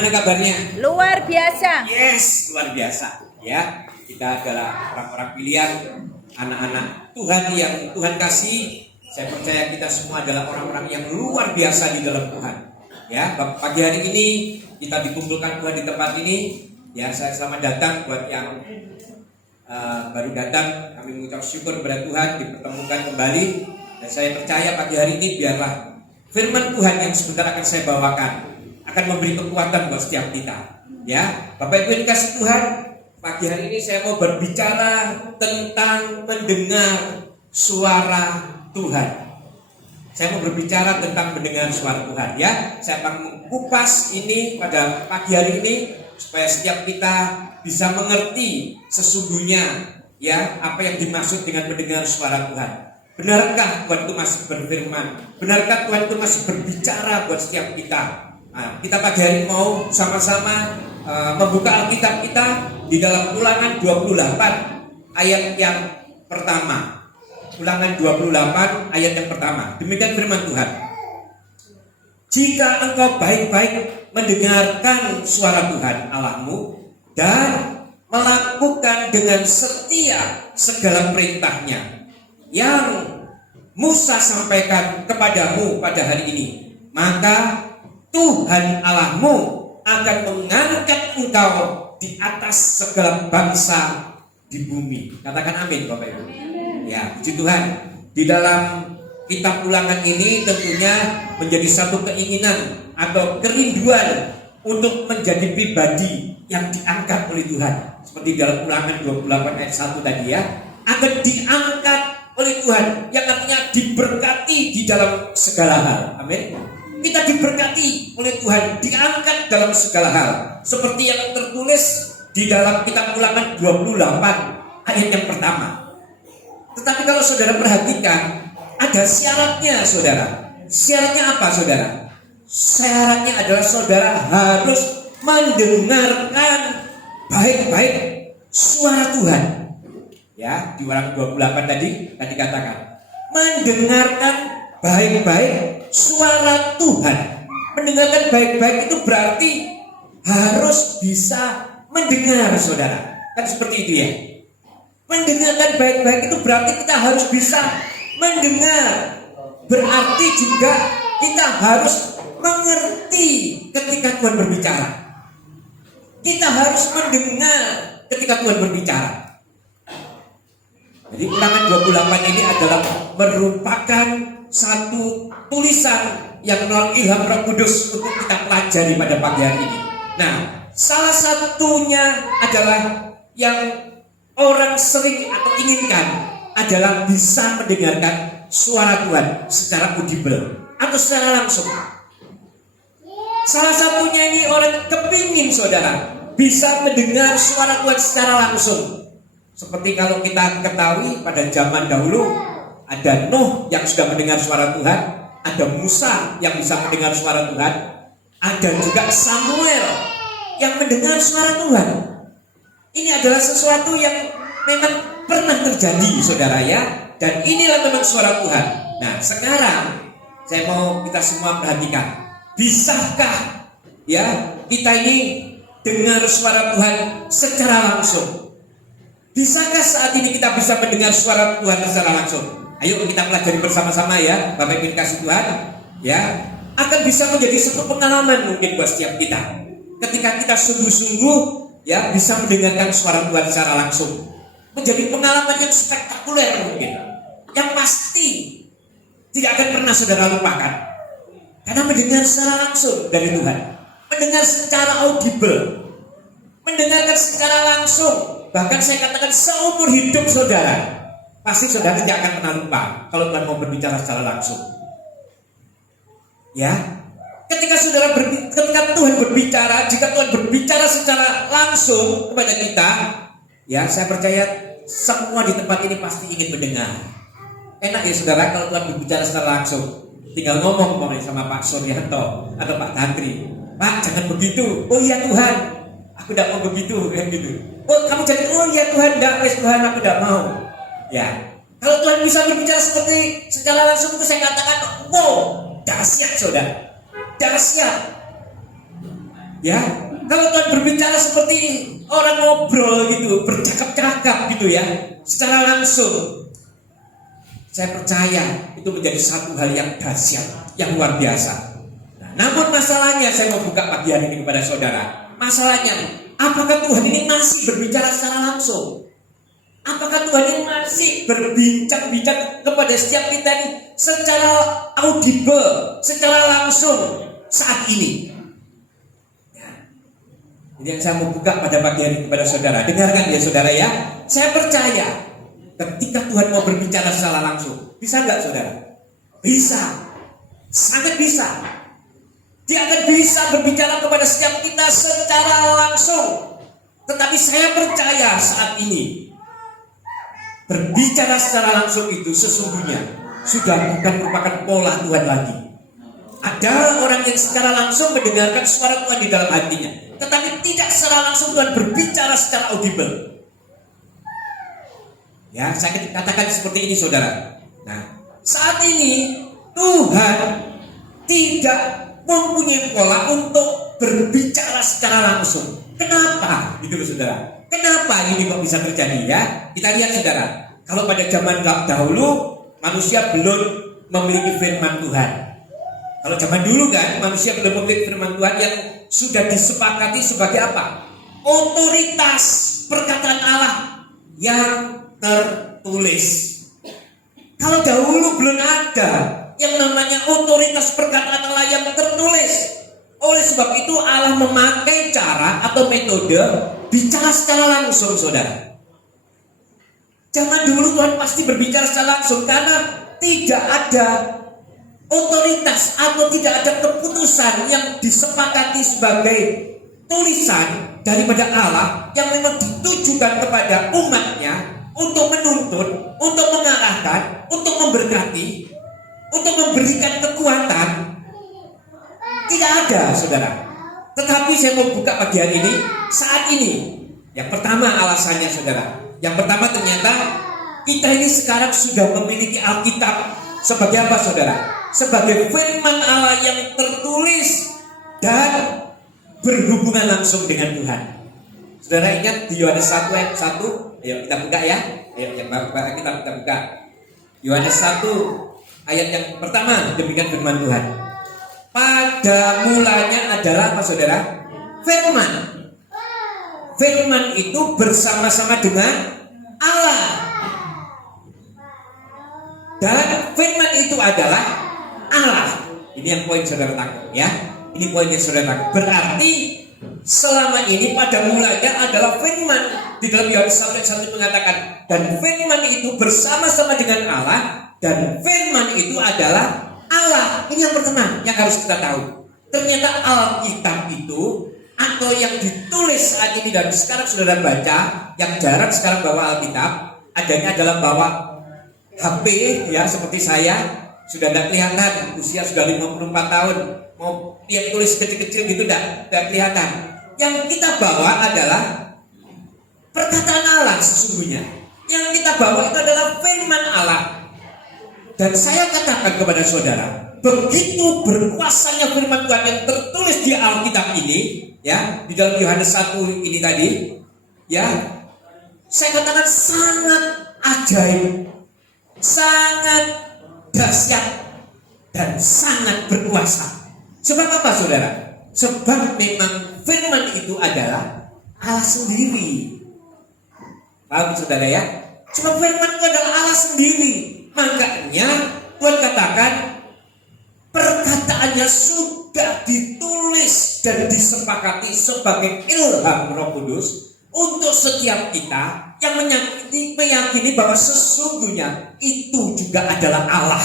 Gimana kabarnya? Luar biasa. Yes, luar biasa. Ya, kita adalah orang-orang pilihan, anak-anak Tuhan yang Tuhan kasih. Saya percaya kita semua adalah orang-orang yang luar biasa di dalam Tuhan. Ya, pagi hari ini kita dikumpulkan Tuhan di tempat ini. Ya, saya selamat datang buat yang baru datang. Kami mengucap syukur kepada Tuhan dipertemukan kembali. Dan saya percaya pagi hari ini biarlah firman Tuhan yang sebentar akan saya bawakan akan memberi kekuatan buat setiap kita. Ya, Bapak Ibu yang dikasih Tuhan, pagi hari ini saya mau berbicara tentang mendengar suara Tuhan. Saya mau berbicara tentang mendengar suara Tuhan. Ya, saya akan mengupas ini pada pagi hari ini supaya setiap kita bisa mengerti sesungguhnya ya apa yang dimaksud dengan mendengar suara Tuhan. Benarkah Tuhan itu masih berfirman? Benarkah Tuhan itu masih berbicara buat setiap kita? Nah, kita pagi hari mau sama-sama membuka Alkitab kita di dalam Ulangan 28 ayat yang pertama. Ulangan 28 ayat yang pertama. Demikian firman Tuhan. Jika engkau baik-baik mendengarkan suara Tuhan Allahmu dan melakukan dengan setia segala perintahnya yang Musa sampaikan kepadamu pada hari ini, maka Tuhan Allahmu akan mengangkat engkau di atas segala bangsa di bumi. Katakan amin Bapak Ibu. Ya, puji Tuhan. Di dalam kitab Ulangan ini tentunya menjadi satu keinginan atau kerinduan untuk menjadi pribadi yang diangkat oleh Tuhan. Seperti dalam Ulangan 28 ayat 1 tadi ya, akan diangkat oleh Tuhan, yang artinya diberkati di dalam segala hal. Amin. Kita diberkati oleh Tuhan, diangkat dalam segala hal. Seperti yang tertulis di dalam kitab Ulangan 28 ayat yang pertama. Tetapi kalau saudara perhatikan, ada syaratnya saudara. Syaratnya apa saudara? Syaratnya adalah saudara harus mendengarkan baik-baik suara Tuhan. Ya, di Ulangan 28 tadi katakan mendengarkan baik-baik suara Tuhan. Mendengarkan baik-baik itu berarti harus bisa mendengar saudara. Kan seperti itu ya. Mendengarkan baik-baik itu berarti kita harus bisa mendengar. Berarti juga kita harus mengerti ketika Tuhan berbicara. Kita harus mendengar ketika Tuhan berbicara. Jadi Ulangan 28 ini adalah merupakan satu tulisan yang melalui ilham Roh Kudus untuk kita pelajari pada pagi hari ini. Nah, salah satunya adalah yang orang sering atau inginkan adalah bisa mendengarkan suara Tuhan secara audible atau secara langsung. Salah satunya ini orang kepingin saudara bisa mendengar suara Tuhan secara langsung. Seperti kalau kita ketahui pada zaman dahulu ada Nuh yang sudah mendengar suara Tuhan, ada Musa yang bisa mendengar suara Tuhan, ada juga Samuel yang mendengar suara Tuhan. Ini adalah sesuatu yang memang pernah terjadi saudara ya, dan inilah memang suara Tuhan. Nah sekarang saya mau kita semua perhatikan, bisakah ya kita ini dengar suara Tuhan secara langsung? Bisakah saat ini kita bisa mendengar suara Tuhan secara langsung? Ayo kita pelajari bersama-sama ya, Bapak Ibu kasih Tuhan. Ya, akan bisa menjadi satu pengalaman mungkin buat setiap kita. Ketika kita sungguh-sungguh ya bisa mendengarkan suara Tuhan secara langsung, menjadi pengalaman yang spektakuler mungkin, yang pasti tidak akan pernah saudara lupakan. Karena mendengar secara langsung dari Tuhan, mendengar secara audible, mendengarkan secara langsung. Bahkan saya katakan seumur hidup saudara, pasti saudara tidak akan pernah lupa kalau Tuhan mau berbicara secara langsung. Ya, ketika Tuhan berbicara, jika Tuhan berbicara secara langsung kepada kita, ya saya percaya semua di tempat ini pasti ingin mendengar. Enak ya saudara kalau Tuhan berbicara secara langsung. Tinggal ngomong sama Pak Suryanto atau Pak Tantri, Pak jangan begitu. Oh iya Tuhan, aku tidak mau begitu kan gitu. Oh kamu jadi, oh ya Tuhan, enggak, Tuhan aku tidak mau. Ya, kalau Tuhan bisa berbicara seperti secara langsung itu saya katakan, wow, dahsyat saudara, dahsyat. Ya, kalau Tuhan berbicara seperti orang ngobrol gitu, bercakap-cakap gitu ya, secara langsung, saya percaya itu menjadi satu hal yang dahsyat, yang luar biasa. Nah, namun masalahnya, saya mau buka pagi hari ini kepada saudara. Masalahnya, apakah Tuhan ini masih berbicara secara langsung? Apakah Tuhan ini masih berbincang-bincang kepada setiap kita ini secara audible, secara langsung saat ini? Jadi yang saya mau buka pada pagi hari kepada saudara, dengarkan ya saudara ya. Saya percaya ketika Tuhan mau berbicara secara langsung, bisa nggak saudara? Bisa, sangat bisa. Dia akan bisa berbicara kepada setiap kita secara langsung. Tetapi saya percaya saat ini berbicara secara langsung itu sesungguhnya sudah bukan merupakan pola Tuhan lagi. Ada orang yang secara langsung mendengarkan suara Tuhan di dalam hatinya, tetapi tidak secara langsung Tuhan berbicara secara audible. Ya, saya katakan seperti ini saudara. Nah, saat ini Tuhan tidak mempunyai pola untuk berbicara secara langsung. Kenapa? Gitu loh saudara. Kenapa ini kok bisa terjadi ya? Kita lihat saudara. Kalau pada zaman dahulu manusia belum memiliki firman Tuhan. Kalau zaman dulu kan manusia belum memiliki firman Tuhan yang sudah disepakati sebagai apa? Otoritas perkataan Allah yang tertulis. Kalau dahulu belum ada yang namanya otoritas perkataan Allah yang tertulis. Oleh sebab itu Allah memakai cara atau metode bicara secara langsung saudara. Zaman dulu Tuhan pasti berbicara secara langsung karena tidak ada otoritas atau tidak ada keputusan yang disepakati sebagai tulisan daripada Allah yang memang ditujukan kepada umatnya untuk menuntun, untuk mengarahkan, untuk memberkati, untuk memberikan kekuatan. Tidak ada saudara. Tetapi saya mau buka pagi hari ini, saat ini. Yang pertama alasannya saudara. Yang pertama ternyata kita ini sekarang sudah memiliki Alkitab sebagai apa saudara? Sebagai firman Allah yang tertulis dan berhubungan langsung dengan Tuhan. Saudara ingat di Yohanes 1 ayat 1? Ayo kita buka ya. Ayo kita buka. Yohanes 1 ayat yang pertama, demikian firman Tuhan. Pada mulanya adalah apa saudara? Firman. Firman itu bersama-sama dengan Allah. Dan firman itu adalah Allah. Ini yang poin saudara tangkap ya. Ini poin yang saudara tangkap. Berarti selama ini pada mulanya adalah firman. Di dalam Yohanes 1 mengatakan, dan firman itu bersama-sama dengan Allah, dan firman itu adalah Allah. Ini yang pertama yang harus kita tahu. Ternyata Alkitab itu atau yang ditulis saat ini dan sekarang saudara baca, yang jarang sekarang bawa Alkitab, adanya adalah bawa HP ya, seperti saya sudah tidak kelihatan, usia sudah 54 tahun, mau lihat tulis kecil-kecil gitu tidak kelihatan. Yang kita bawa adalah perkataan Allah sesungguhnya. Yang kita bawa itu adalah firman Allah. Dan saya katakan kepada saudara, begitu berkuasanya firman Tuhan yang tertulis di Alkitab ini, ya, di dalam Yohanes 1 ini tadi, ya, saya katakan sangat ajaib, sangat dahsyat, dan sangat berkuasa. Sebab apa saudara? Sebab memang firman itu adalah Allah sendiri. Paham saudara ya? Sebab firman itu adalah Allah sendiri. Makanya Tuhan katakan perkataannya sudah ditulis dan disepakati sebagai ilham Roh Kudus untuk setiap kita yang meyakini bahwa sesungguhnya itu juga adalah Allah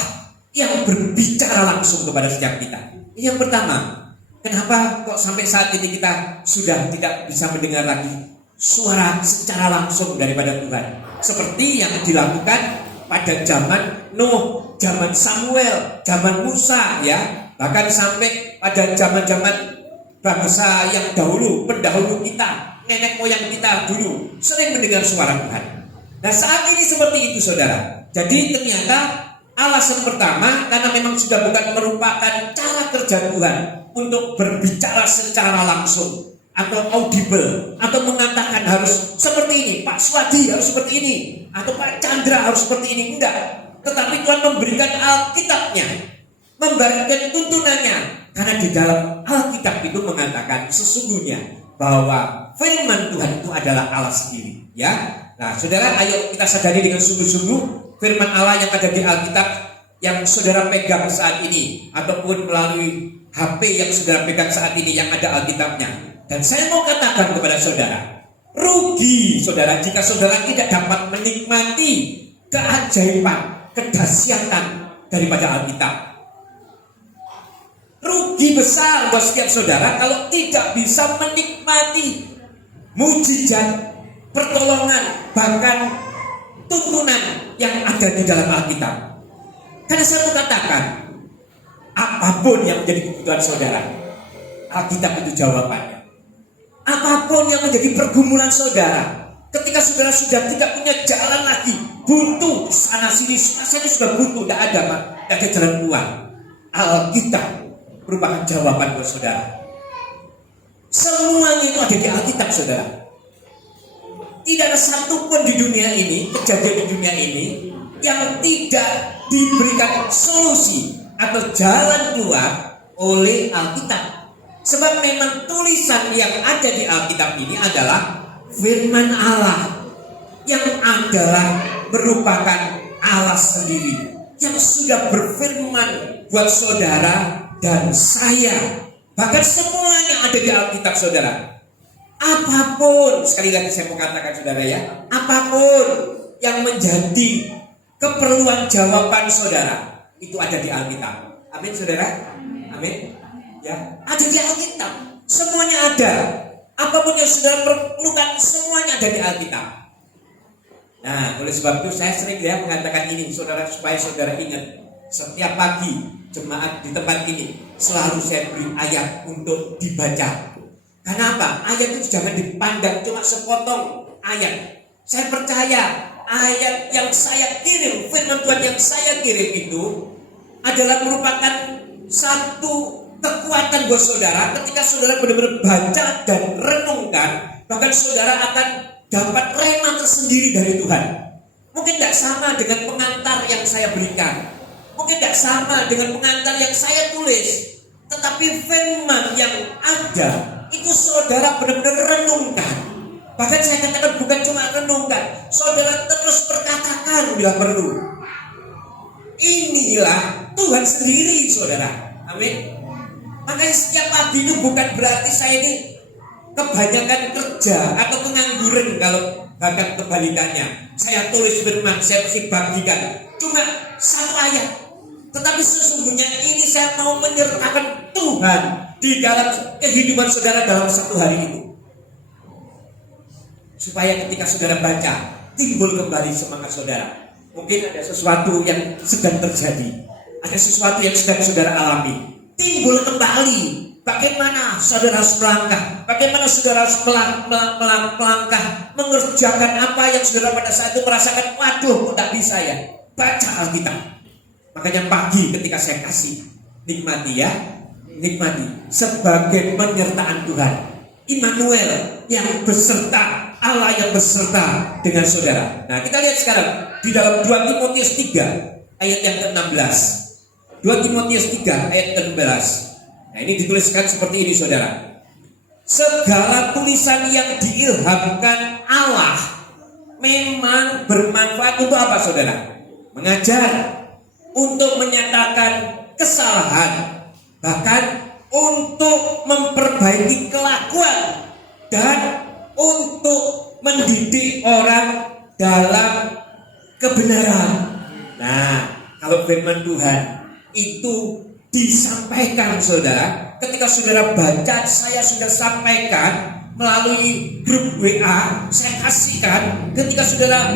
yang berbicara langsung kepada setiap kita. Ini yang pertama. Kenapa kok sampai saat ini kita sudah tidak bisa mendengar lagi suara secara langsung daripada Tuhan? Seperti yang dilakukan pada zaman Nuh, zaman Samuel, zaman Musa ya. Bahkan sampai pada zaman-zaman bangsa yang dahulu, pendahulu kita, nenek moyang kita dulu sering mendengar suara Tuhan. Nah saat ini seperti itu saudara. Jadi ternyata Alasan pertama, karena memang sudah bukan merupakan cara kerja Tuhan untuk berbicara secara langsung atau audible, atau mengatakan harus seperti ini, Pak Swadi harus seperti ini, atau Pak Chandra harus seperti ini. Enggak. Tetapi Tuhan memberikan Alkitabnya, memberikan tuntunannya, karena di dalam Alkitab itu mengatakan sesungguhnya bahwa firman Tuhan itu adalah Allah sendiri, ya. Nah, saudara, ayo kita sadari dengan sungguh-sungguh firman Allah yang ada di Alkitab yang saudara pegang saat ini, ataupun melalui HP yang saudara pegang saat ini yang ada Alkitabnya. Dan saya mau katakan kepada saudara, rugi saudara jika saudara tidak dapat menikmati keajaiban, kedahsyatan daripada Alkitab. Rugi besar buat setiap saudara kalau tidak bisa menikmati mujizat, pertolongan, bahkan tuntunan yang ada di dalam Alkitab. Karena saya mau katakan, apapun yang menjadi kebutuhan saudara, Alkitab itu jawabannya. Apapun yang menjadi pergumulan saudara, ketika saudara sudah tidak punya jalan lagi, buntu sana sini, rasanya sudah buntu, tidak ada jalan keluar, Alkitab merupakan jawaban buat saudara. Semuanya itu ada di Alkitab, saudara. Tidak ada satupun di dunia ini, kejadian di dunia ini yang tidak diberikan solusi atau jalan keluar oleh Alkitab. Sebab memang tulisan yang ada di Alkitab ini adalah firman Allah, yang adalah merupakan Allah sendiri, yang sudah berfirman buat saudara dan saya. Bahkan semua yang ada di Alkitab, saudara, apapun, sekali lagi saya mau katakan saudara ya, apapun yang menjadi keperluan jawaban saudara, itu ada di Alkitab. Amin saudara? Amin. Ya, ada di Alkitab. Semuanya ada. Apapun yang saudara perlukan, semuanya ada di Alkitab. Nah, oleh sebab itu saya sering ya mengatakan ini, saudara, supaya saudara ingat. Setiap pagi jemaat di tempat ini selalu saya beri ayat untuk dibaca. Karena apa? Ayat itu jangan dipandang cuma sepotong ayat. Saya percaya ayat yang saya kirim, firman Tuhan yang saya kirim itu adalah merupakan satu kekuatan buat saudara. Ketika saudara benar-benar baca dan renungkan, bahkan saudara akan dapat rema tersendiri dari Tuhan. Mungkin tidak sama dengan pengantar yang saya berikan, mungkin tidak sama dengan pengantar yang saya tulis, tetapi firman yang ada itu saudara benar-benar renungkan. Bahkan saya katakan bukan cuma renungkan, saudara terus perkatakan bila perlu. Inilah Tuhan sendiri, saudara. Amin. Makanya setiap pagi itu bukan berarti saya ini kebanyakan kerja atau pengangguran, kalau bahkan kebalikannya. Saya tulis firman, saya mesti bagikan cuma satu ayat, tetapi sesungguhnya ini saya mau menyertakan Tuhan di dalam kehidupan saudara dalam satu hari itu, supaya ketika saudara baca timbul kembali semangat saudara. Mungkin ada sesuatu yang sedang terjadi, ada sesuatu yang sedang saudara alami, timbul kembali bagaimana saudara harus melangkah, bagaimana saudara harus melangkah mengerjakan apa yang saudara pada saat itu merasakan, waduh kok tak bisa ya. Baca Alkitab. Makanya pagi ketika saya kasih, nikmati ya, nikmati sebagai penyertaan Tuhan, Immanuel yang beserta, Allah yang beserta dengan saudara. Nah, kita lihat sekarang di dalam 2 Timotius 3 ayat yang ke-16. 2 Timotius 3 ayat ke-16. Nah, ini dituliskan seperti ini, saudara. Segala tulisan yang diilhamkan Allah memang bermanfaat untuk apa, saudara? Mengajar, untuk menyatakan kesalahan, bahkan untuk memperbaiki kelakuan, dan untuk mendidik orang dalam kebenaran. Nah, kalau firman Tuhan itu disampaikan, saudara, ketika saudara baca, saya sudah sampaikan melalui grup WA, saya kasihkan. Ketika saudara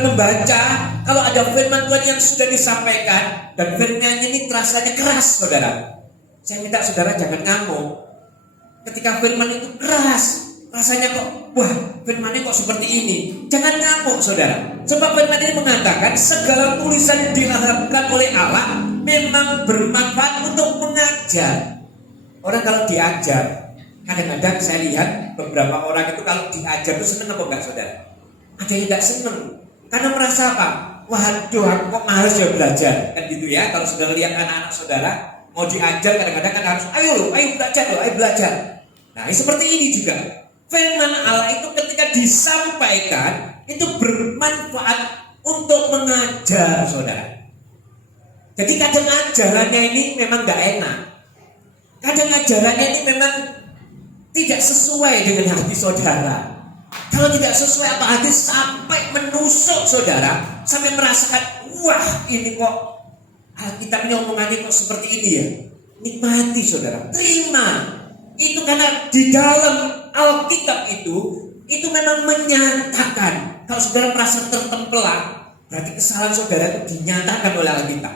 membaca, kalau ada firman Tuhan yang sudah disampaikan dan firman ini terasanya keras, saudara, saya minta saudara jangan ngamuk. Ketika firman itu keras, rasanya kok, wah firman-Nya kok seperti ini. Jangan ngamuk saudara. Sebab firman ini mengatakan segala tulisan yang diharapkan oleh Allah memang bermanfaat untuk mengajar. Orang kalau diajar, kadang-kadang saya lihat beberapa orang itu kalau diajar itu seneng apa enggak saudara? Ada yang enggak seneng. Karena merasa apa? Waduh, aku kok males ya belajar. Kan gitu ya, kalau saudara lihat anak-anak saudara mau diajar kadang-kadang kan harus, ayo belajar loh, ayo belajar. Nah, seperti ini juga. Firman Allah itu ketika disampaikan itu bermanfaat untuk mengajar saudara. Jadi kadang ajarannya ini memang gak enak. Kadang ajarannya ini memang tidak sesuai dengan hati saudara. Kalau tidak sesuai apa hati sampai menusuk saudara, sampai merasakan, wah ini kok Alkitabnya omongannya kok seperti ini ya. Nikmati saudara, terima. Itu karena di dalam Alkitab itu memang menyatakan. Kalau saudara merasa tertempelak, berarti kesalahan saudara itu dinyatakan oleh Alkitab.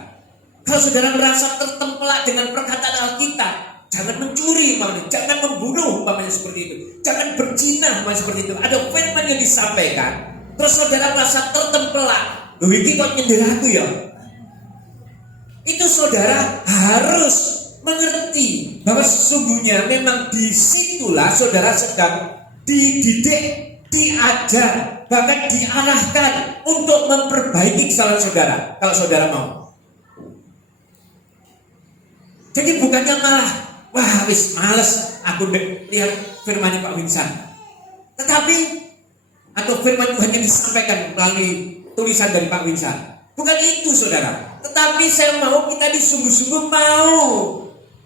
Kalau saudara merasa tertempelak dengan perkataan Alkitab, jangan mencuri, jangan membunuh, seperti itu. Jangan berzina, seperti itu. Ada firman yang disampaikan, terus saudara merasa tertempelak. Loh, ini kok nyindir aku ya? Itu saudara harus mengerti bahwa sesungguhnya memang disitulah saudara sedang dididik, diajar, bahkan diarahkan untuk memperbaiki kesalahan saudara. Kalau saudara mau. Jadi bukannya malah, wah wis males aku lihat firman Pak Winsan. Tetapi atau firman Tuhan yang disampaikan melalui tulisan dari Pak Winsan. Bukan itu saudara. Tetapi saya mau kita disungguh-sungguh mau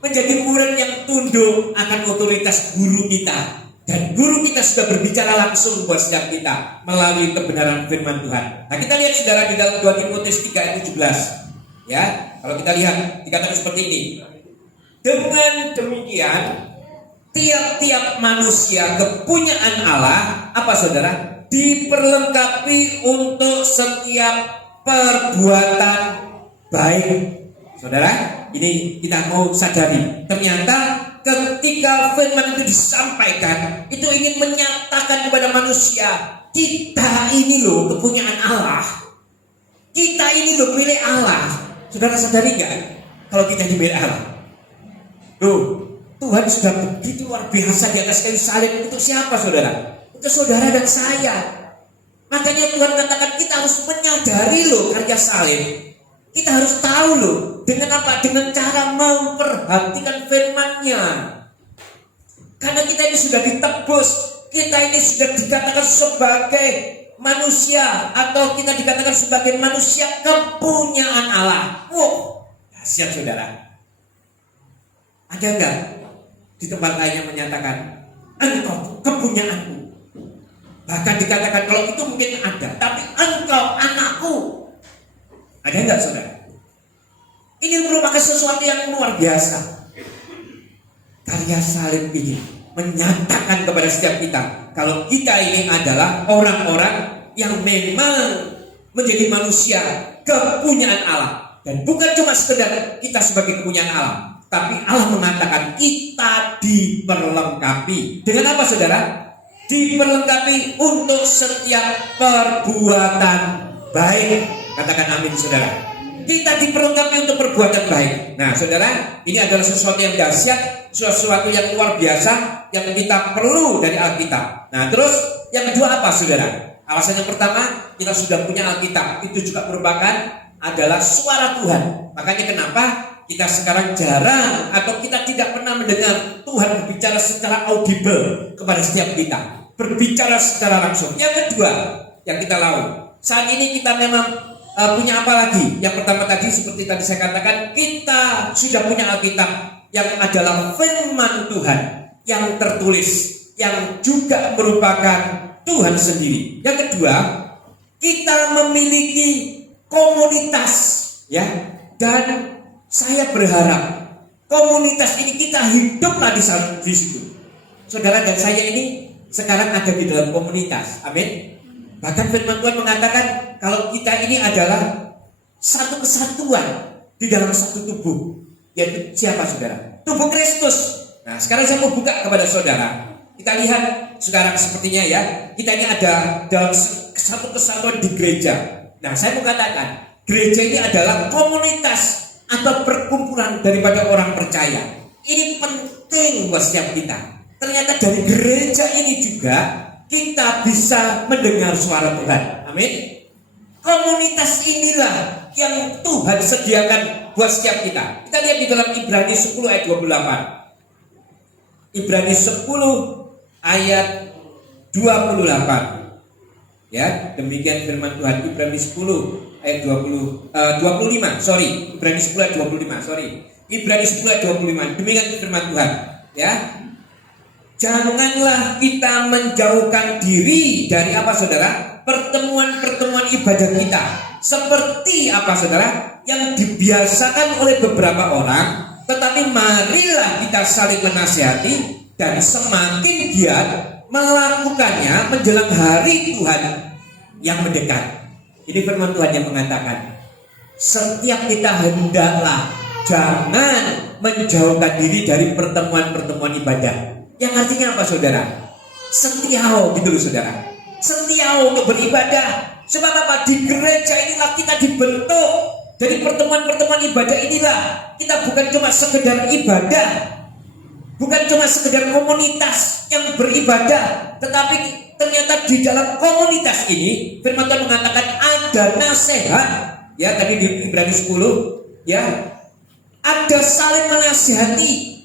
menjadi murid yang tunduk akan otoritas guru kita. Dan guru kita sudah berbicara langsung buat setiap kita melalui kebenaran firman Tuhan. Nah kita lihat saudara di dalam 2 Timotius 3 ayat 17. Ya, kalau kita lihat dikatakan seperti ini. Dengan demikian tiap-tiap manusia kepunyaan Allah apa saudara? Diperlengkapi untuk setiap perbuatan baik. Saudara, ini kita mau sadari. Ternyata ketika firman itu disampaikan, itu ingin menyatakan kepada manusia, kita ini loh kepunyaan Allah. Kita ini loh milik Allah. Saudara sadari gak? Kalau kita ini milik Allah. Loh, Tuhan sudah begitu luar biasa di atas kayu salib. Untuk siapa saudara? Untuk saudara dan saya. Makanya Tuhan katakan kita harus menyadari loh karya salib. Kita harus tahu loh. Dengan apa? Dengan cara memperhatikan firman-Nya. Karena kita ini sudah ditebus. Kita ini sudah dikatakan sebagai manusia. Atau kita dikatakan sebagai manusia kepunyaan Allah. Wow, dahsyat saudara. Ada enggak di tempat lain yang menyatakan engkau kepunyaanku? Bahkan dikatakan kalau itu mungkin ada, tapi engkau anakku. Ada enggak saudara? Ini merupakan sesuatu yang luar biasa. Karya salib ini menyatakan kepada setiap kita kalau kita ini adalah orang-orang yang memang menjadi manusia kepunyaan Allah. Dan bukan cuma sekedar kita sebagai kepunyaan Allah, tapi Allah mengatakan kita diperlengkapi. Dengan apa saudara? Diperlengkapi untuk setiap perbuatan baik. Katakan amin saudara. Kita diperlengkapi untuk perbuatan baik. Nah saudara, ini adalah sesuatu yang dahsyat, sesuatu yang luar biasa yang kita perlu dari Alkitab. Nah terus yang kedua apa saudara? Alasan yang pertama, kita sudah punya Alkitab. Itu juga merupakan adalah suara Tuhan. Makanya kenapa kita sekarang jarang atau kita tidak pernah mendengar Tuhan berbicara secara audible kepada setiap kita, berbicara secara langsung. Yang kedua yang kita lakukan saat ini, kita memang punya apa lagi? Yang pertama tadi seperti tadi saya katakan, kita sudah punya Alkitab yang adalah firman Tuhan yang tertulis, yang juga merupakan Tuhan sendiri. Yang kedua, kita memiliki komunitas, ya, dan saya berharap komunitas ini kita hiduplah di situ. Saudara dan saya ini sekarang ada di dalam komunitas. Amin. Bahkan firman Tuhan mengatakan kalau kita ini adalah satu kesatuan di dalam satu tubuh. Yaitu siapa saudara? Tubuh Kristus. Nah sekarang saya mau buka kepada saudara. Kita lihat sekarang sepertinya ya, kita ini ada dalam satu kesatuan di gereja. Nah, saya mau katakan, gereja ini adalah komunitas atau perkumpulan daripada orang percaya. Ini penting buat setiap kita. Ternyata dari gereja ini juga kita bisa mendengar suara Tuhan. Amin. Komunitas inilah yang Tuhan sediakan buat setiap kita. Kita lihat di dalam Ibrani 10 ayat 28. Ibrani 10 ayat 28. Ya, demikian firman Tuhan. Ibrani 10 ayat 25. Ibrani 10 ayat 25. Ibrani 10 ayat 25. Demikian firman Tuhan. Ya. Janganlah kita menjauhkan diri dari apa saudara? Pertemuan-pertemuan ibadah kita. Seperti apa saudara? Yang dibiasakan oleh beberapa orang. Tetapi marilah kita saling menasihati dan semakin giat melakukannya menjelang hari Tuhan yang mendekat. Ini firman Tuhan yang mengatakan, setiap kita hendaklah jangan menjauhkan diri dari pertemuan-pertemuan ibadah. Yang artinya apa saudara? Setia gitu loh saudara. Setia untuk beribadah. Sebab apa? Di gereja inilah kita dibentuk. Dari pertemuan-pertemuan ibadah inilah kita bukan cuma sekedar ibadah, bukan cuma sekedar komunitas yang beribadah, tetapi ternyata di dalam komunitas ini firman Tuhan mengatakan ada nasihat. Ya, tadi di Ibrani 10 ya, ada saling menasihati.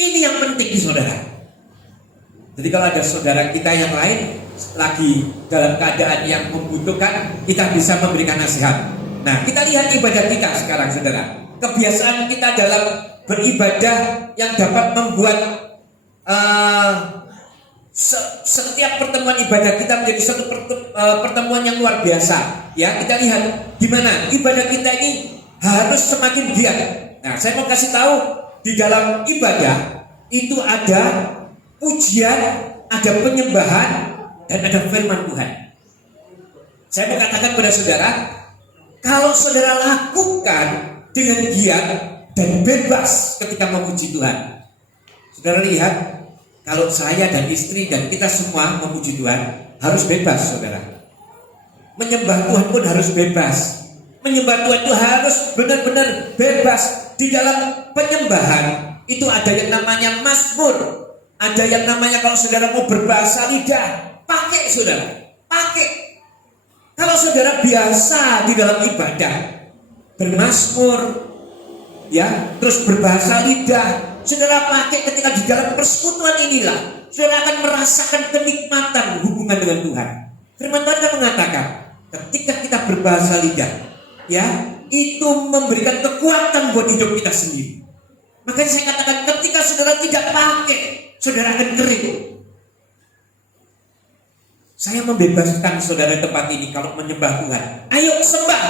Ini yang penting saudara. Jadi kalau ada saudara kita yang lain lagi dalam keadaan yang membutuhkan, kita bisa memberikan nasihat. Nah, kita lihat ibadah kita sekarang saudara. Kebiasaan kita dalam beribadah yang dapat membuat setiap pertemuan ibadah kita menjadi satu pertemuan yang luar biasa. Ya, kita lihat gimana ibadah kita ini harus semakin giat. Nah, saya mau kasih tahu di dalam ibadah itu ada pujian, ada penyembahan, dan ada firman Tuhan. Saya mau katakan kepada saudara, kalau saudara lakukan dengan giat dan bebas ketika memuji Tuhan, saudara lihat, kalau saya dan istri dan kita semua memuji Tuhan harus bebas saudara. Menyembah Tuhan pun harus bebas. Menyembah Tuhan itu harus benar-benar bebas. Di dalam penyembahan itu ada yang namanya mazmur, ada yang namanya kalau saudara mau berbahasa lidah, pakai saudara, pakai. Kalau saudara biasa di dalam ibadah bermazmur, ya, terus berbahasa lidah, saudara pakai ketika di dalam persekutuan inilah, saudara akan merasakan kenikmatan hubungan dengan Tuhan. Firman Tuhan mengatakan, ketika kita berbahasa lidah, ya, itu memberikan kekuatan buat hidup kita sendiri. Makanya saya katakan ketika saudara tidak pakai, saudara akan kering. Saya membebaskan saudara tempat ini kalau menyembah Tuhan. Ayo sembah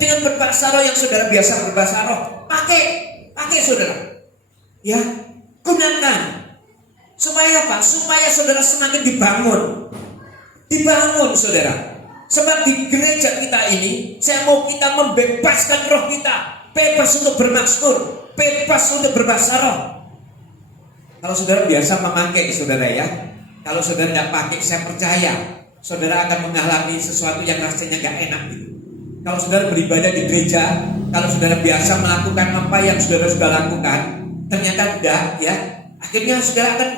dengan berbahasa roh yang saudara biasa berbahasa roh. Pakai saudara. Ya, gunakan. Supaya apa? Supaya saudara semakin dibangun saudara. Sebab di gereja kita ini, saya mau kita membebaskan roh kita. Bebas untuk bermazmur, bebas untuk berbahasa roh. Kalau saudara biasa memakai saudara ya, kalau saudara tidak pakai, saya percaya saudara akan mengalami sesuatu yang rasanya gak enak gitu. Kalau saudara beribadah di gereja, kalau saudara biasa melakukan apa yang saudara sudah lakukan, ternyata tidak ya, akhirnya saudara akan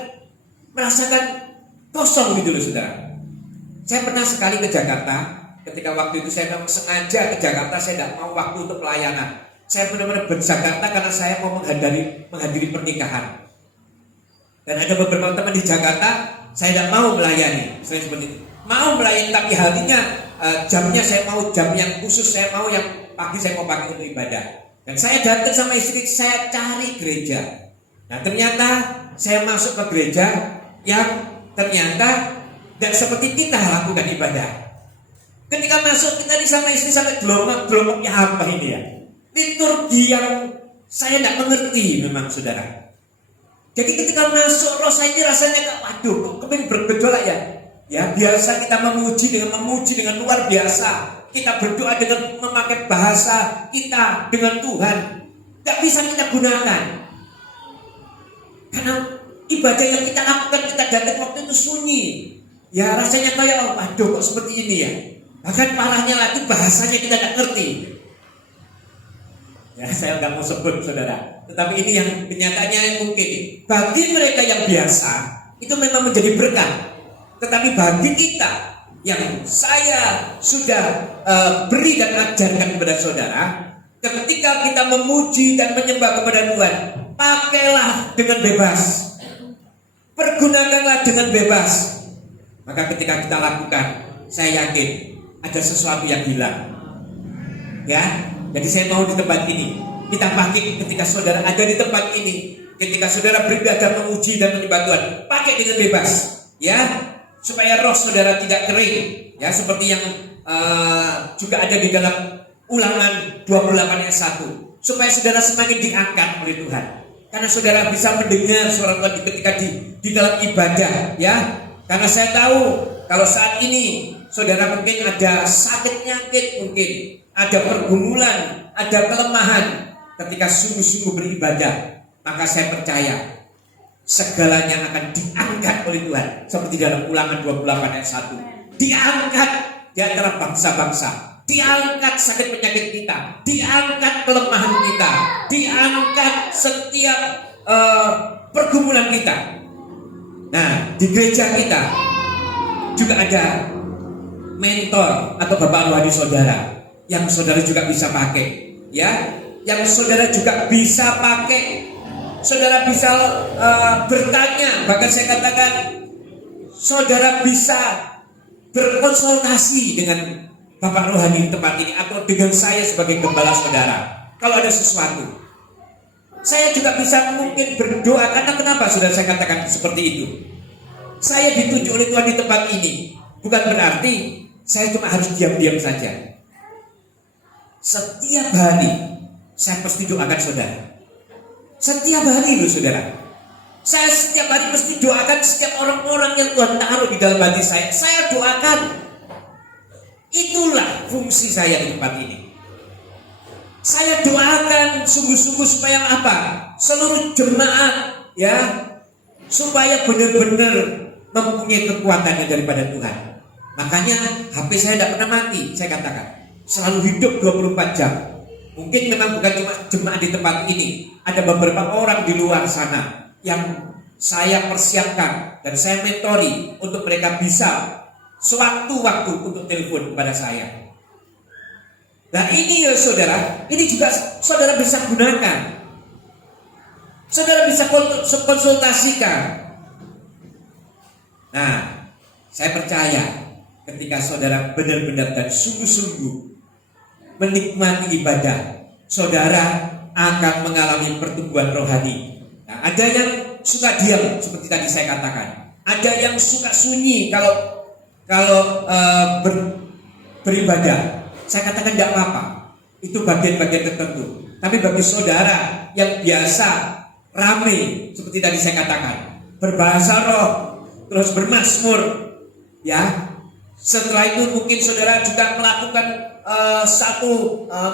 merasakan kosong gitu loh saudara. Saya pernah sekali ke Jakarta. Ketika waktu itu saya memang sengaja ke Jakarta, saya tidak mau waktu untuk pelayanan. Saya benar-benar berjakarta karena saya mau menghadiri pernikahan. Dan ada beberapa teman di Jakarta, saya tidak mau melayani. Saya seperti itu. Mau melayani tapi hatinya jamnya saya mau jam yang khusus, saya mau yang pagi saya mau pakai untuk ibadah. Dan saya datang sama istri, saya cari gereja. Nah ternyata saya masuk ke gereja yang ternyata tidak seperti kita lakukan ibadah. Ketika masuk kita sama istri sampai gelomok-gelomoknya apa ini ya? Liturgi yang saya tidak mengerti memang saudara. Jadi ketika masuk roh saya ini rasanya waduh, kok bergejolak ya? Ya biasa kita memuji dengan luar biasa. Kita berdoa dengan memakai bahasa kita dengan Tuhan. Gak bisa kita gunakan. Karena ibadah yang kita lakukan, kita datang waktu itu sunyi. Ya rasanya kayak, waduh kok seperti ini ya. Bahkan parahnya lagi bahasanya kita tidak ngerti. Ya saya nggak mau sebut saudara. Tetapi ini yang kenyataannya yang mungkin bagi mereka yang biasa itu memang menjadi berkat. Tetapi bagi kita yang saya sudah beri dan ajarkan kepada saudara, ketika kita memuji dan menyembah kepada Tuhan, pakailah dengan bebas, pergunakanlah dengan bebas. Maka ketika kita lakukan, saya yakin ada sesuatu yang hilang. Ya, jadi saya mau di tempat ini kita pakai ketika saudara ada di tempat ini, ketika saudara beribadah memuji dan menyembah Tuhan, pakai dengan bebas, ya, supaya roh saudara tidak kering, ya, seperti yang juga ada di dalam Ulangan 28 ayat 1, supaya saudara semakin diangkat oleh Tuhan, karena saudara bisa mendengar suara Tuhan ketika di dalam ibadah, ya. Karena saya tahu kalau saat ini saudara mungkin ada sakit nyakit, mungkin ada pergumulan, ada kelemahan ketika sungguh-sungguh beribadah, maka saya percaya segalanya akan diangkat oleh Tuhan. Seperti dalam Ulangan 28 ayat 1, diangkat di antara bangsa-bangsa, diangkat sakit penyakit kita, diangkat kelemahan kita, diangkat setiap pergumulan kita. Nah, di gereja kita juga ada mentor atau bapak rohani saudara yang saudara juga bisa pakai, ya, yang saudara juga bisa pakai. Saudara bisa bertanya, bahkan saya katakan saudara bisa berkonsultasi dengan bapak rohani di tempat ini atau dengan saya sebagai gembala saudara. Kalau ada sesuatu, saya juga bisa mungkin berdoa. Karena kenapa saudara saya katakan seperti itu? Saya ditunjuk oleh Tuhan di tempat ini, bukan berarti saya cuma harus diam-diam saja. Setiap hari saya pasti doakan saudara. Setiap hari loh saudara. Saya setiap hari mesti doakan setiap orang-orang yang Tuhan taruh di dalam hati saya. Saya doakan. Itulah fungsi saya di tempat ini. Saya doakan sungguh-sungguh supaya apa? Seluruh jemaat, ya, supaya benar-benar mempunyai kekuatannya daripada Tuhan. Makanya HP saya tidak pernah mati, saya katakan. Selalu hidup 24 jam. Mungkin memang bukan cuma jemaat di tempat ini, ada beberapa orang di luar sana yang saya persiapkan dan saya mentori untuk mereka bisa sewaktu-waktu untuk telepon kepada saya. Nah ini ya saudara, ini juga saudara bisa gunakan. Saudara bisa konsultasikan. Nah, saya percaya ketika saudara benar-benar dan sungguh-sungguh menikmati ibadah, saudara akan mengalami pertumbuhan rohani. Nah, ada yang suka diam seperti tadi saya katakan, ada yang suka sunyi kalau beribadah. Saya katakan tidak apa-apa, itu bagian-bagian tertentu. Tapi bagi saudara yang biasa ramai seperti tadi saya katakan, berbahasa roh, terus bermazmur, ya. Setelah itu mungkin saudara juga melakukan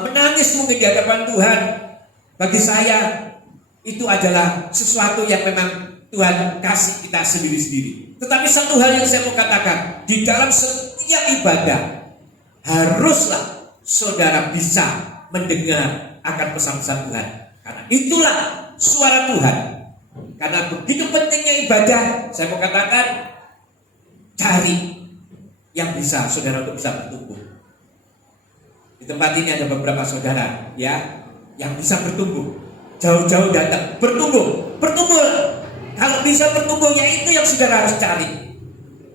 menangis mungkin di hadapan Tuhan. Bagi saya itu adalah sesuatu yang memang Tuhan kasih kita sendiri-sendiri. Tetapi satu hal yang saya mau katakan, di dalam setiap ibadah haruslah saudara bisa mendengar akan pesan-pesan Tuhan. Karena itulah suara Tuhan. Karena begitu pentingnya ibadah, saya mau katakan cari yang bisa saudara untuk bisa bertumbuh. Di tempat ini ada beberapa saudara, ya, yang bisa bertumbuh. Jauh-jauh datang, bertumbuh. Kalau bisa bertumbuh, ya itu yang saudara harus cari.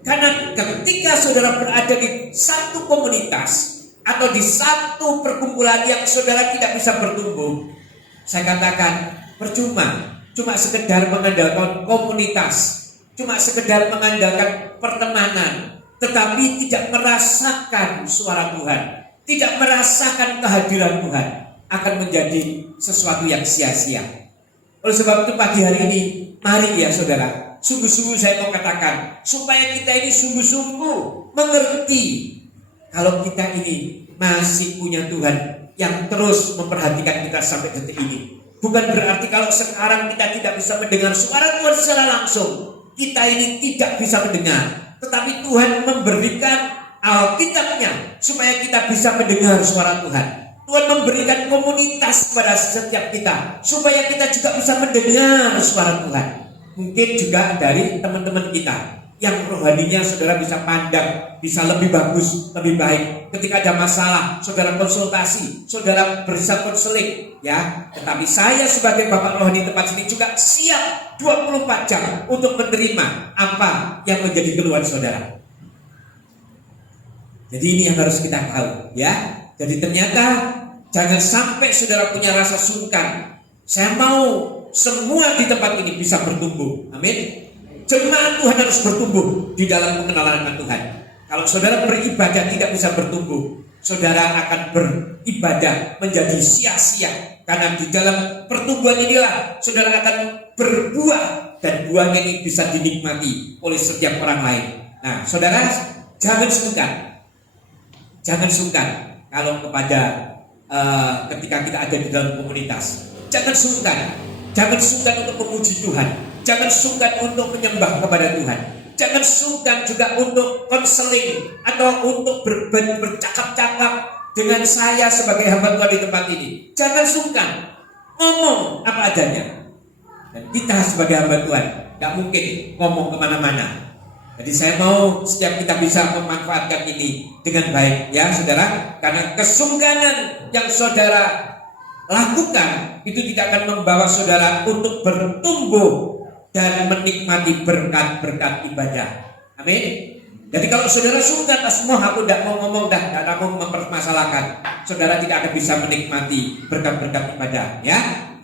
Karena ketika saudara berada di satu komunitas atau di satu perkumpulan yang saudara tidak bisa bertumbuh, saya katakan percuma. Cuma sekedar mengandalkan komunitas, cuma sekedar mengandalkan pertemanan, tetapi tidak merasakan suara Tuhan, tidak merasakan kehadiran Tuhan, akan menjadi sesuatu yang sia-sia. Oleh sebab itu pagi hari ini, mari ya saudara, sungguh-sungguh saya mau katakan, supaya kita ini sungguh-sungguh mengerti kalau kita ini masih punya Tuhan yang terus memperhatikan kita sampai detik ini. Bukan berarti kalau sekarang kita tidak bisa mendengar suara Tuhan secara langsung, kita ini tidak bisa mendengar. Tetapi Tuhan memberikan Alkitabnya supaya kita bisa mendengar suara Tuhan. Tuhan memberikan komunitas pada setiap kita supaya kita juga bisa mendengar suara Tuhan. Mungkin juga dari teman-teman kita yang rohaninya saudara bisa pandang, bisa lebih bagus, lebih baik. Ketika ada masalah, saudara konsultasi, saudara bisa konseling, ya. Tetapi saya sebagai Bapak Rohani tempat sini juga siap 24 jam untuk menerima apa yang menjadi keluhan saudara. Jadi ini yang harus kita tahu, ya. Jadi ternyata jangan sampai saudara punya rasa sungkan. Saya mau semua di tempat ini bisa bertumbuh. Amin. Jemaat Tuhan harus bertumbuh di dalam pengenalan akan Tuhan. Kalau saudara beribadah tidak bisa bertumbuh, saudara akan beribadah menjadi sia-sia. Karena di dalam pertumbuhan inilah saudara akan berbuah, dan buahnya ini bisa dinikmati oleh setiap orang lain. Nah, saudara, jangan sungkan. Jangan sungkan kalau ketika kita ada di dalam komunitas. Jangan sungkan. Jangan sungkan untuk memuji Tuhan. Jangan sungkan untuk menyembah kepada Tuhan. Jangan sungkan juga untuk konseling atau untuk bercakap-cakap dengan saya sebagai hamba Tuhan di tempat ini. Jangan sungkan. Ngomong apa adanya. Dan kita sebagai hamba Tuhan gak mungkin ngomong kemana-mana. Jadi saya mau setiap kita bisa memanfaatkan ini dengan baik, ya saudara. Karena kesungkanan yang saudara lakukan itu tidak akan membawa saudara untuk bertumbuh dan menikmati berkat-berkat ibadah. Amin. Jadi kalau saudara sungkan, semua aku tidak mau ngomong, tidak mau mempermasalahkan, saudara tidak akan bisa menikmati berkat-berkat ibadah. Ya,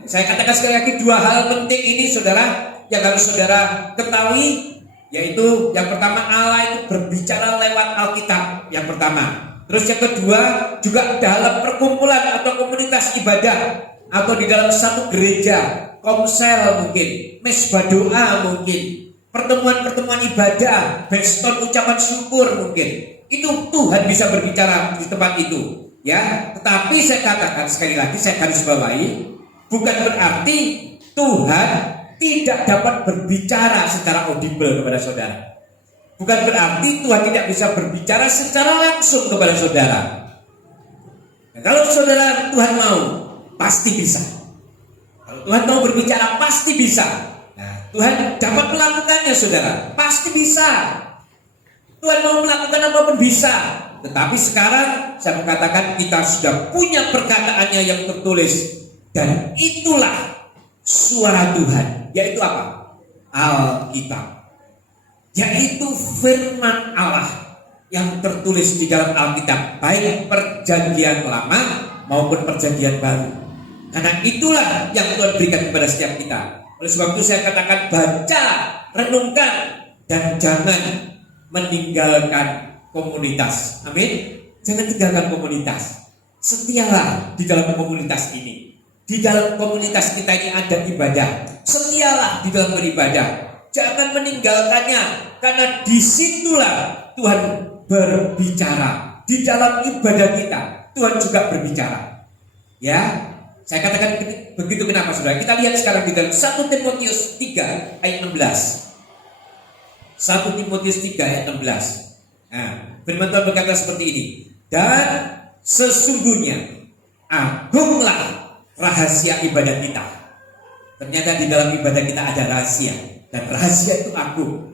saya katakan sekali lagi, dua hal penting ini saudara yang harus saudara ketahui. Yaitu yang pertama, Allah itu berbicara lewat Alkitab, yang pertama. Terus yang kedua, juga dalam perkumpulan atau komunitas ibadah, atau di dalam satu gereja, komsel mungkin, mesbah doa mungkin, pertemuan-pertemuan ibadah, beston ucapan syukur mungkin. Itu Tuhan bisa berbicara di tempat itu, ya. Tetapi saya katakan sekali lagi, saya garis bawahi, bukan berarti Tuhan tidak dapat berbicara secara audible kepada saudara. Bukan berarti Tuhan tidak bisa berbicara secara langsung kepada saudara. Nah, kalau saudara Tuhan mau, pasti bisa. Kalau Tuhan mau berbicara, pasti bisa. Nah, Tuhan dapat melakukannya saudara, pasti bisa. Tuhan mau melakukan apapun bisa. Tetapi sekarang saya mengatakan kita sudah punya perkataannya yang tertulis. Dan itulah suara Tuhan, yaitu apa? Alkitab, yaitu firman Allah yang tertulis di dalam Alkitab, baik perjanjian lama maupun perjanjian baru. Karena itulah yang Tuhan berikan kepada setiap kita. Oleh sebab itu saya katakan, baca, renungkan, dan jangan meninggalkan komunitas. Amin. Jangan tinggalkan komunitas. Setialah di dalam komunitas ini. Di dalam komunitas kita ini ada ibadah. Setialah di dalam beribadah. Jangan meninggalkannya, karena disitulah Tuhan berbicara. Di dalam ibadah kita Tuhan juga berbicara. Ya, saya katakan begitu. Kenapa saudara? Kita lihat sekarang di dalam 1 Timotius 3 ayat 16. 1 Timotius 3 ayat 16. Nah, firman Tuhan berkata seperti ini. Dan sesungguhnya agunglah rahasia ibadah kita. Ternyata di dalam ibadah kita ada rahasia, dan rahasia itu agung.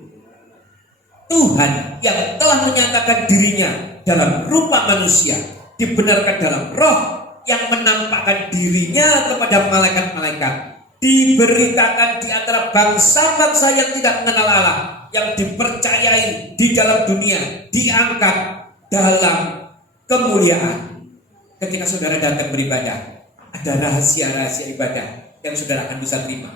Tuhan yang telah menyatakan dirinya dalam rupa manusia, dibenarkan dalam roh, yang menampakkan dirinya kepada malaikat-malaikat, diberitakan di antara bangsa-bangsa yang tidak mengenal Allah, yang dipercayai di dalam dunia, diangkat dalam kemuliaan. Ketika saudara datang beribadah, ada rahasia-rahasia ibadah yang saudara akan bisa terima.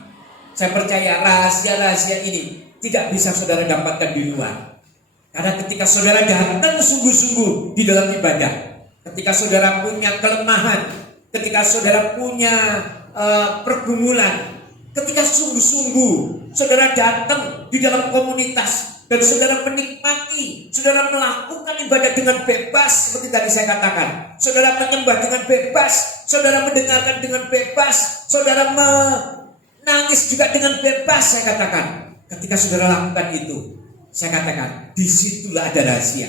Saya percaya rahasia-rahasia ini tidak bisa saudara dapatkan di luar. Karena ketika saudara datang sungguh-sungguh di dalam ibadah, ketika saudara punya kelemahan, ketika saudara punya pergumulan, ketika sungguh-sungguh saudara datang di dalam komunitas dan saudara menikmati, saudara melakukan ibadah dengan bebas seperti tadi saya katakan. Saudara menyembah dengan bebas, saudara mendengarkan dengan bebas, saudara menangis juga dengan bebas, saya katakan. Ketika saudara lakukan itu, saya katakan, disitulah ada rahasia.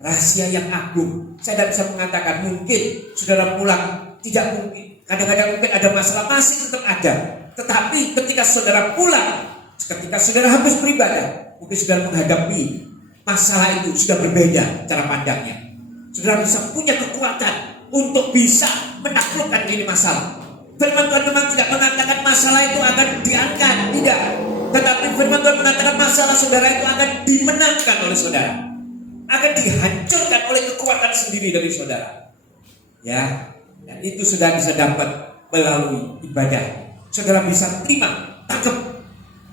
Rahasia yang agung. Saya tidak bisa mengatakan mungkin saudara pulang, tidak mungkin. Kadang-kadang mungkin ada masalah, masih tetap ada. Tetapi ketika saudara pulang, ketika saudara habis beribadah, mungkin saudara menghadapi masalah itu sudah berbeda cara pandangnya. Saudara bisa punya kekuatan untuk bisa menaklukkan ini masalah. Firman Tuhan memang tidak mengatakan masalah itu akan diangkat, tidak. Tetapi firman Tuhan mengatakan masalah saudara itu akan dimenangkan oleh saudara, akan dihancurkan oleh kekuatan sendiri dari saudara. Ya, dan itu sudah bisa dapat melalui ibadah. Saudara bisa terima, tangkap.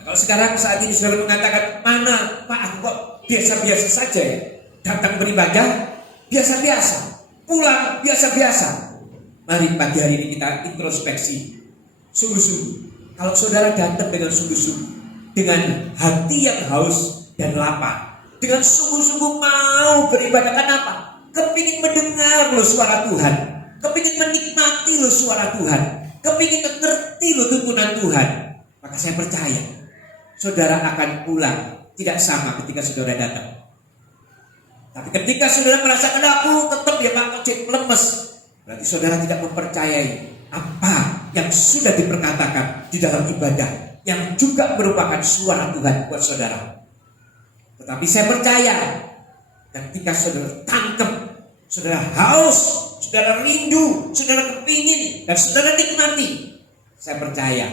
Nah, kalau sekarang saat ini saudara mengatakan, mana Pak, aku kok biasa-biasa saja ya, datang beribadah biasa-biasa, pulang biasa-biasa. Mari pagi hari ini kita introspeksi sungguh-sungguh. Kalau saudara datang dengan sungguh-sungguh, dengan hati yang haus dan lapar, dengan sungguh-sungguh mau beribadah, kenapa? Kepingin mendengar loh suara Tuhan, kepingin menikmati loh suara Tuhan, kepingin mengerti loh tuntunan Tuhan, maka saya percaya saudara akan pulang tidak sama ketika saudara datang. Tapi ketika saudara merasakan aku tetap ya Pak Kocek lemes, berarti saudara tidak mempercayai apa yang sudah diperkatakan di dalam ibadah, yang juga merupakan suara Tuhan buat saudara. Tetapi saya percaya ketika saudara tangkap, saudara haus, saudara rindu, saudara kepingin, dan saudara nikmati, saya percaya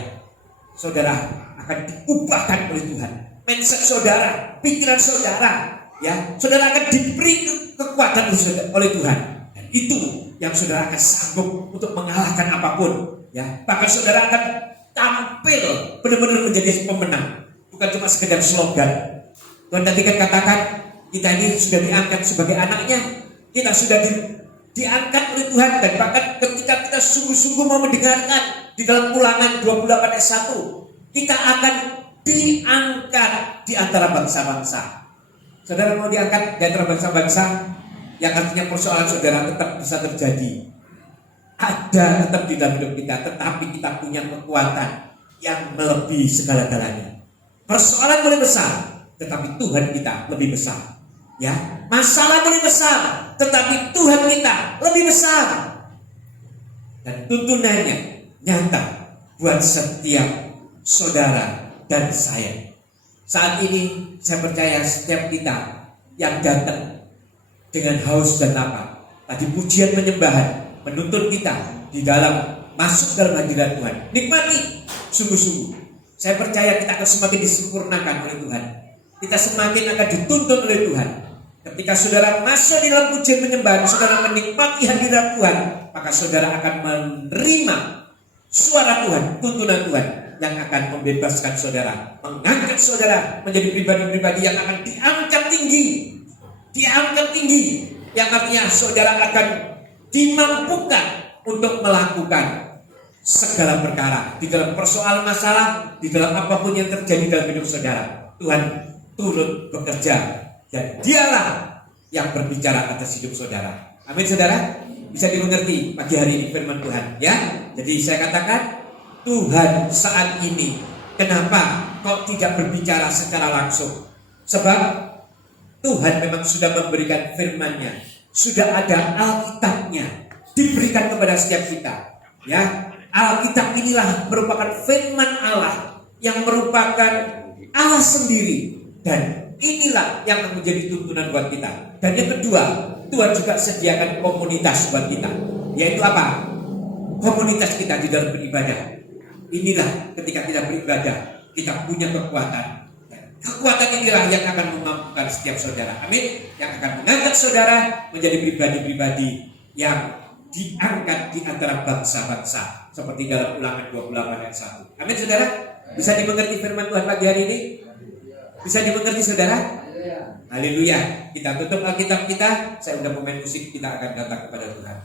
saudara akan diubahkan oleh Tuhan. Mindset saudara, pikiran saudara, ya, saudara akan diberi kekuatan oleh Tuhan. Dan itu yang saudara akan sanggup untuk mengalahkan apapun, ya. Bahkan saudara akan tampil benar-benar menjadi pemenang, bukan cuma sekedar slogan. Tuhan tadi kan katakan kita ini sudah diangkat sebagai anaknya, kita sudah diangkat oleh Tuhan. Dan bahkan ketika kita sungguh-sungguh mau mendengarkan di dalam Ulangan 28 ayat 1, kita akan diangkat di antara bangsa-bangsa. Saudara mau diangkat di antara bangsa-bangsa, yang artinya persoalan saudara tetap bisa terjadi, ada tetap di dalam hidup kita, tetapi kita punya kekuatan yang melebihi segala-galanya. Persoalan boleh besar, tetapi Tuhan kita lebih besar. Ya, masalah boleh besar, tetapi Tuhan kita lebih besar. Dan tuntunannya nyata buat setiap saudara dan saya. Saat ini saya percaya setiap kita yang datang dengan haus dan lapar, tadi pujian penyembahan menuntun kita di dalam masuk dalam hadirat Tuhan. Nikmati sungguh-sungguh. Saya percaya kita akan semakin disempurnakan oleh Tuhan. Kita semakin akan dituntun oleh Tuhan. Ketika saudara masuk di dalam pujian penyembahan, saudara menikmati hadirat Tuhan, maka saudara akan menerima suara Tuhan, tuntunan Tuhan yang akan membebaskan saudara, mengangkat saudara menjadi pribadi-pribadi yang akan diangkat tinggi. Diangkat tinggi, yang artinya saudara akan dimampukan untuk melakukan segala perkara di dalam persoalan masalah, di dalam apapun yang terjadi dalam hidup saudara. Tuhan turut bekerja dan dialah yang berbicara atas hidup saudara. Amin saudara, bisa dimengerti pagi hari ini firman Tuhan, ya. Jadi saya katakan Tuhan saat ini kenapa kok tidak berbicara secara langsung? Sebab Tuhan memang sudah memberikan firman-Nya, sudah ada Alkitab-Nya diberikan kepada setiap kita. Ya, Alkitab inilah merupakan firman Allah yang merupakan Allah sendiri, dan inilah yang menjadi tuntunan buat kita. Dan yang kedua, Tuhan juga sediakan komunitas buat kita, yaitu apa? Komunitas kita di dalam beribadah. Inilah ketika kita beribadah, kita punya kekuatan. Kekuatan inilah yang akan memampukan setiap saudara. Amin. Yang akan mengangkat saudara menjadi pribadi-pribadi yang diangkat di antara bangsa-bangsa, seperti dalam Ulangan 28 ayat 1. Amin saudara. Bisa dimengerti firman Tuhan pagi hari ini? Bisa dimengerti saudara? Haleluya. Kita tutup Alkitab kita. Saya undang pemain musik, kita akan datang kepada Tuhan.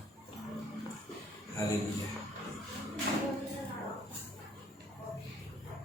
Haleluya.